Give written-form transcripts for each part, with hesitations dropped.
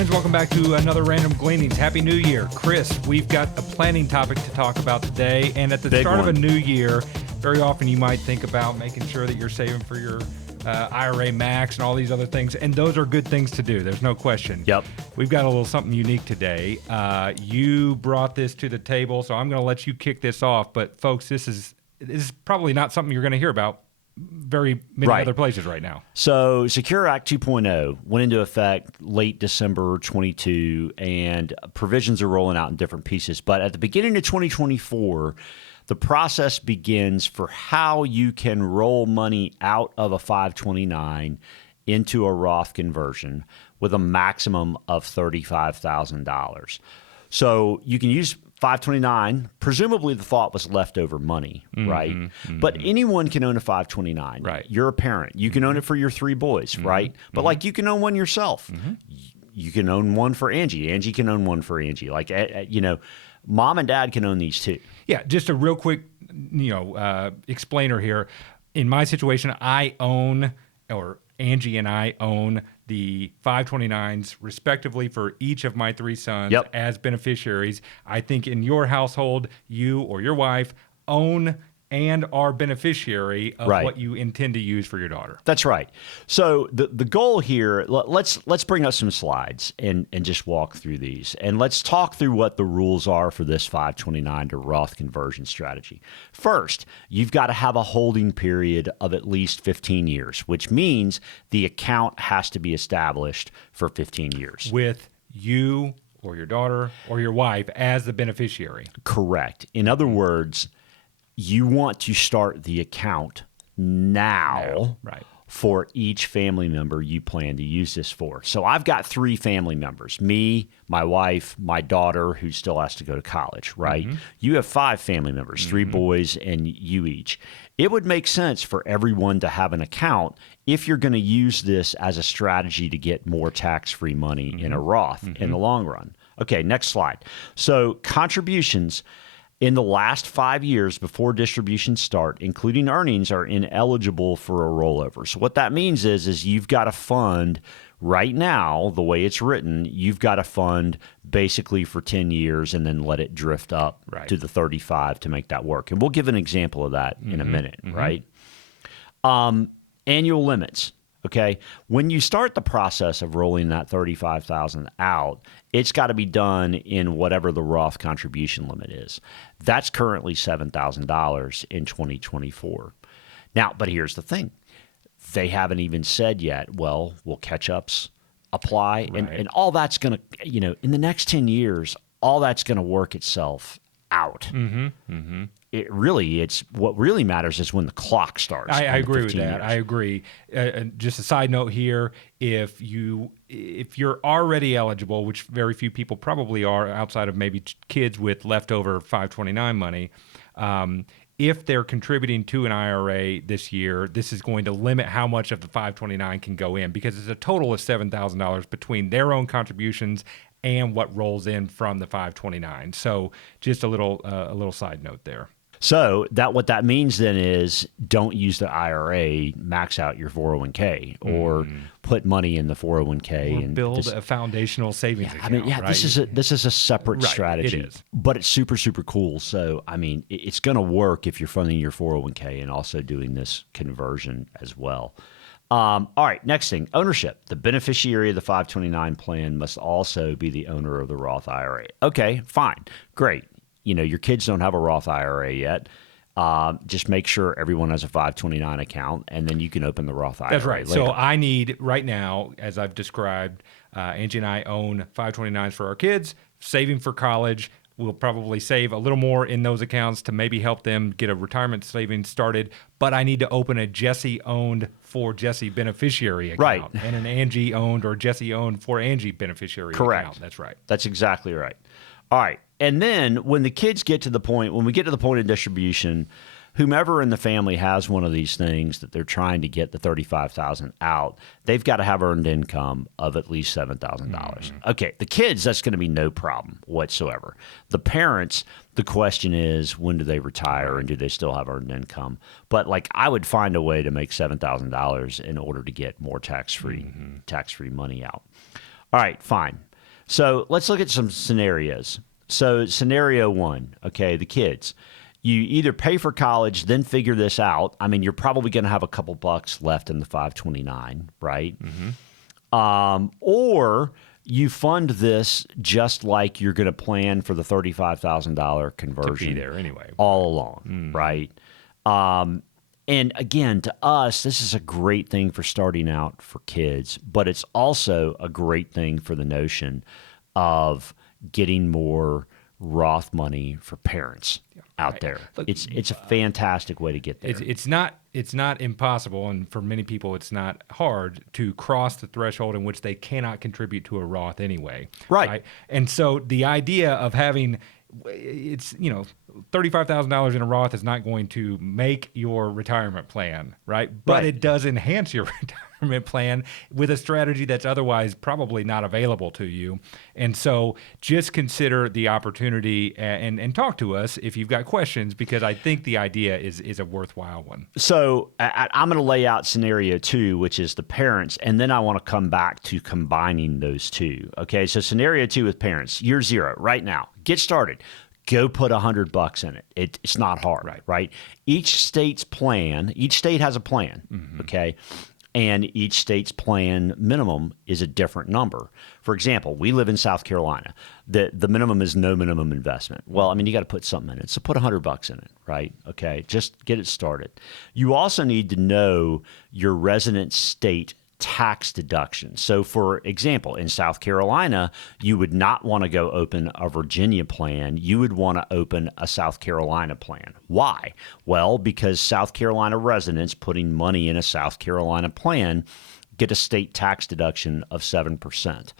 friends. Welcome back to another Random Gleanings. Happy New Year. Chris, we've got a planning topic to talk about today. And at the start of a new year, very often you might think about making sure that you're saving for your IRA Max and all these other things. And those are good things to do. There's no question. Yep. We've got a little something unique today. You brought this to the table, so I'm going to let you kick this off. But folks, this is probably not something you're going to hear about very many other places right now. So Secure Act 2.0 went into effect late December 22, and provisions are rolling out in different pieces. But at the beginning of 2024, the process begins for how you can roll money out of a 529 into a Roth conversion with a maximum of $35,000. So you can use 529, presumably the thought was leftover money, right? But anyone can own a 529. Right. You're a parent. You can own it for your three boys, right? But like you can own one yourself. You can own one for Angie. Angie can own one for Angie. Like, mom and dad can own these too. Yeah, just a real quick, explainer here. In my situation, I own, or Angie and I own the 529s respectively for each of my three sons as beneficiaries. I think in your household, you or your wife own and are beneficiary of what you intend to use for your daughter. That's right. So the goal here, let's bring up some slides and just walk through these. And let's talk through what the rules are for this 529 to Roth conversion strategy. First, you've got to have a holding period of at least 15 years, which means the account has to be established for 15 years. With you or your daughter or your wife as the beneficiary. Correct. In other words, you want to start the account now for each family member you plan to use this for. So I've got three family members, me, my wife, my daughter, who still has to go to college, right? You have five family members, three boys and you each. It would make sense for everyone to have an account if you're going to use this as a strategy to get more tax-free money in a Roth in the long run. Okay, next slide. So contributions in the last 5 years before distributions start, including earnings, are ineligible for a rollover. So what that means is you've got to fund right now, the way it's written, you've got to fund basically for 10 years and then let it drift up to the 35 to make that work. And we'll give an example of that in a minute, right? Annual limits. Okay, when you start the process of rolling that $35,000 out, it's got to be done in whatever the Roth contribution limit is. That's currently $7,000 in 2024. Now, but here's the thing. They haven't even said yet, well, will catch-ups apply? And all that's going to, in the next 10 years, all that's going to work itself out. It's what really matters is when the clock starts. I agree with that. Years. I agree. Just a side note here: if you're already eligible, which very few people probably are, outside of maybe kids with leftover 529 money, if they're contributing to an IRA this year, this is going to limit how much of the 529 can go in, because it's a total of $7,000 between their own contributions and what rolls in from the 529. So just a little side note there. So what that means then is don't use the IRA, max out your 401k, or put money in the 401k or and build a foundational savings account. This is a separate strategy, it is. But it's super, super cool. So it's going to work if you're funding your 401k and also doing this conversion as well. All right, next thing, ownership. The beneficiary of the 529 plan must also be the owner of the Roth IRA. Okay, fine, great. Your kids don't have a Roth IRA yet. Just make sure everyone has a 529 account, and then you can open the Roth IRA. That's right. later. So I need, right now, as I've described, Angie and I own 529s for our kids, saving for college. We'll probably save a little more in those accounts to maybe help them get a retirement savings started. But I need to open a Jesse-owned for Jesse beneficiary account. And an Angie-owned or Jesse-owned for Angie beneficiary account. That's right. That's exactly right. All right. And then when we get to the point of distribution, whomever in the family has one of these things that they're trying to get the $35,000 out, they've got to have earned income of at least $7,000. Okay, the kids, that's going to be no problem whatsoever. The parents, the question is, when do they retire and do they still have earned income? But I would find a way to make $7,000 in order to get more tax-free money out. All right, fine. So let's look at some scenarios. So scenario one, okay, the kids. You either pay for college, then figure this out. I mean, you're probably going to have a couple bucks left in the 529, right? Or you fund this just like you're going to plan for the $35,000 conversion. To be there anyway. All along, right? And again, to us, this is a great thing for starting out for kids, but it's also a great thing for the notion of getting more Roth money for parents out there. Look, it's a fantastic way to get there. It's not impossible, and for many people, it's not hard to cross the threshold in which they cannot contribute to a Roth anyway. Right. And so the idea of having $35,000 in a Roth is not going to make your retirement plan, right? But it does enhance your retirement plan with a strategy that's otherwise probably not available to you. And so just consider the opportunity and talk to us if you've got questions, because I think the idea is a worthwhile one. So I'm going to lay out scenario two, which is the parents, and then I want to come back to combining those two. Okay, so scenario two with parents, year zero, right now, get started. Go put $100 in it. It's not hard, right? Each state has a plan, okay? And each state's plan minimum is a different number. For example, we live in South Carolina. The minimum is no minimum investment. Well, I mean, you got to put something in it. So put $100 in it, right? Okay, just get it started. You also need to know your resident state tax deduction. So for example, in South Carolina, you would not want to go open a Virginia plan. You would want to open a South Carolina plan. Why? Well, because South Carolina residents putting money in a South Carolina plan get a state tax deduction of 7%.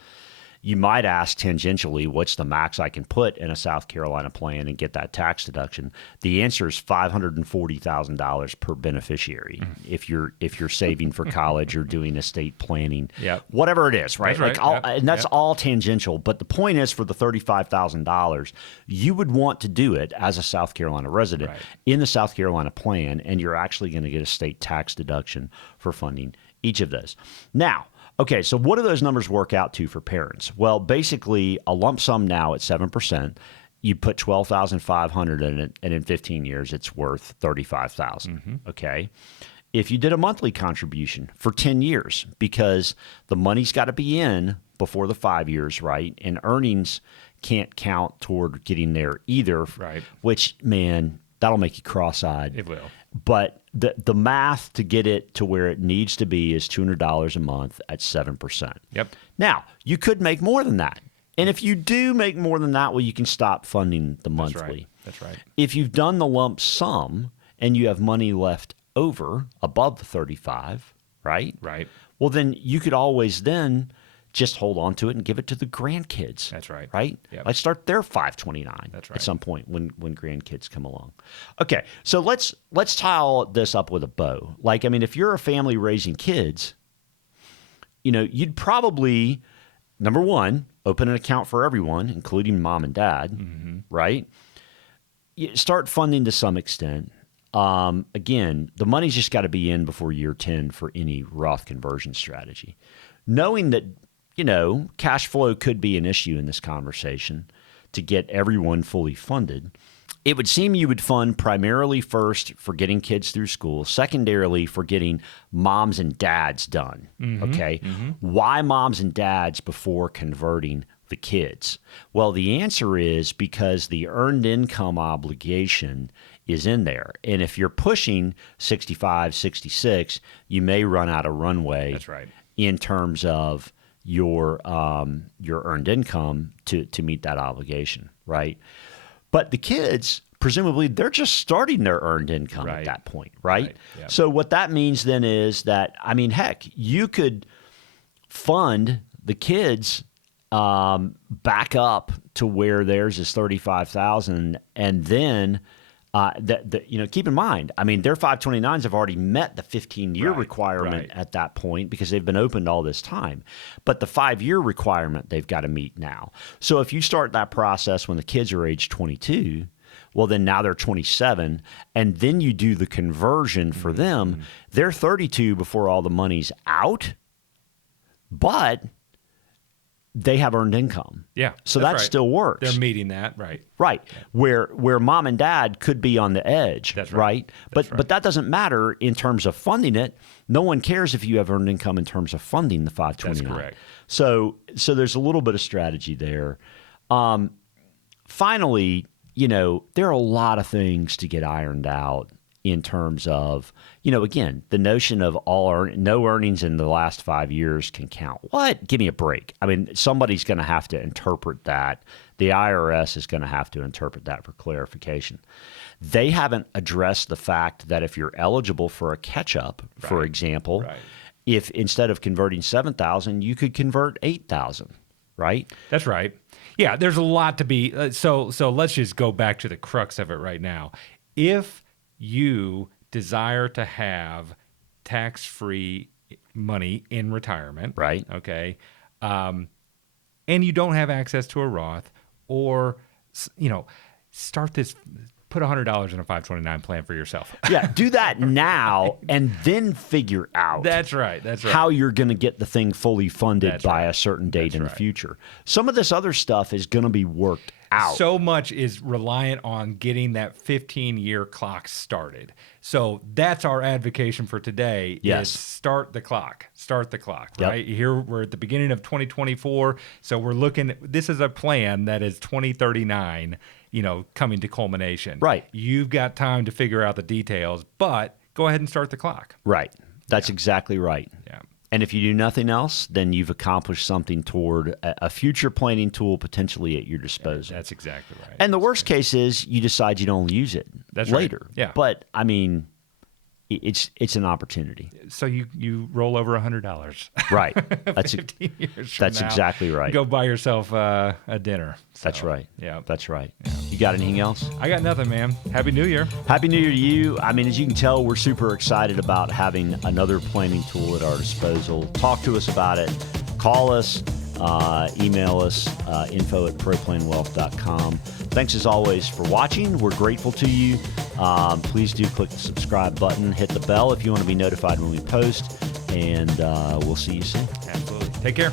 You might ask tangentially, what's the max I can put in a South Carolina plan and get that tax deduction? The answer is $540,000 per beneficiary. If you're saving for college or doing estate planning, whatever it is, right? That's right. And that's all tangential. But the point is, for the $35,000, you would want to do it as a South Carolina resident in the South Carolina plan, and you're actually going to get a state tax deduction for funding each of those. Now, okay, so what do those numbers work out to for parents? Well, basically, a lump sum now at 7%, you put $12,500 in it, and in 15 years, it's worth $35,000. Okay, if you did a monthly contribution for 10 years, because the money's got to be in before the 5 years, right? And earnings can't count toward getting there either. Right. Which, man, that'll make you cross-eyed. It will. But the math to get it to where it needs to be is $200 a month at 7%. Yep. Now, you could make more than that. And if you do make more than that, well, you can stop funding the monthly. That's right. If you've done the lump sum and you have money left over above the 35, right? Right. Well, then you could always then just hold on to it and give it to the grandkids. That's right. Right? Yep. Let's start their 529 at some point when grandkids come along. Okay, so let's tie all this up with a bow. Like, I mean, if you're a family raising kids, you'd probably, number one, open an account for everyone, including mom and dad, right? You start funding to some extent. Again, the money's just got to be in before year 10 for any Roth conversion strategy. Knowing that cash flow could be an issue in this conversation to get everyone fully funded, it would seem you would fund primarily first for getting kids through school, secondarily for getting moms and dads done. Okay. Why moms and dads before converting the kids? Well, the answer is because the earned income obligation is in there. And if you're pushing 65, 66, you may run out of runway. That's right. In terms of your earned income to meet that obligation, right? But the kids, presumably, they're just starting their earned income at that point, right? Yep. So what that means then is that, I mean, heck, you could fund the kids back up to where theirs is $35,000, and then keep in mind, I mean, their 529s have already met the 15-year requirement at that point because they've been opened all this time. But the 5-year requirement they've got to meet now. So if you start that process when the kids are age 22, well, then now they're 27, and then you do the conversion for them. They're 32 before all the money's out, but they have earned income. Yeah. So that right. still works. They're meeting that, right. Right. Where mom and dad could be on the edge. That's right. That's But that doesn't matter in terms of funding it. No one cares if you have earned income in terms of funding the 529. That's correct. So there's a little bit of strategy there. Finally, there are a lot of things to get ironed out in terms of, again, the notion of no earnings in the last 5 years can count. What? Give me a break. I mean, somebody's going to have to interpret that. The IRS is going to have to interpret that for clarification. They haven't addressed the fact that if you're eligible for a catch-up, for example, if instead of converting 7,000, you could convert 8,000, right? That's right. Yeah, there's a lot to be. So let's just go back to the crux of it right now. If you desire to have tax-free money in retirement, right? Okay, and you don't have access to a Roth, or start this. Put $100 in a 529 plan for yourself. Yeah, do that now and then figure out. That's right. How you're going to get the thing fully funded by a certain date in the future. Some of this other stuff is going to be worked out. So much is reliant on getting that 15-year clock started. So that's our advocation for today. Yes. Is start the clock. Start the clock, Yep. right? Here we're at the beginning of 2024. So we're looking, this is a plan that is 2039, coming to culmination. Right. You've got time to figure out the details, but go ahead and start the clock. Right. That's exactly right. Yeah. And if you do nothing else, then you've accomplished something toward a future planning tool potentially at your disposal. That's exactly right. And the worst case is you decide you don't use it later. Right. Yeah. But I mean, it's an opportunity. So you roll over $100. Right. 15 years from That's now, exactly right. Go buy yourself a dinner. So, That's right. Yeah. That's right. Yeah. You got anything else? I got nothing, man. Happy New Year. Happy New Year to you. I mean, as you can tell, we're super excited about having another planning tool at our disposal. Talk to us about it. Call us, email us, info@proplanwealth.com. Thanks as always for watching. We're grateful to you. Please do click the subscribe button. Hit the bell if you want to be notified when we post. And we'll see you soon. Absolutely. Take care.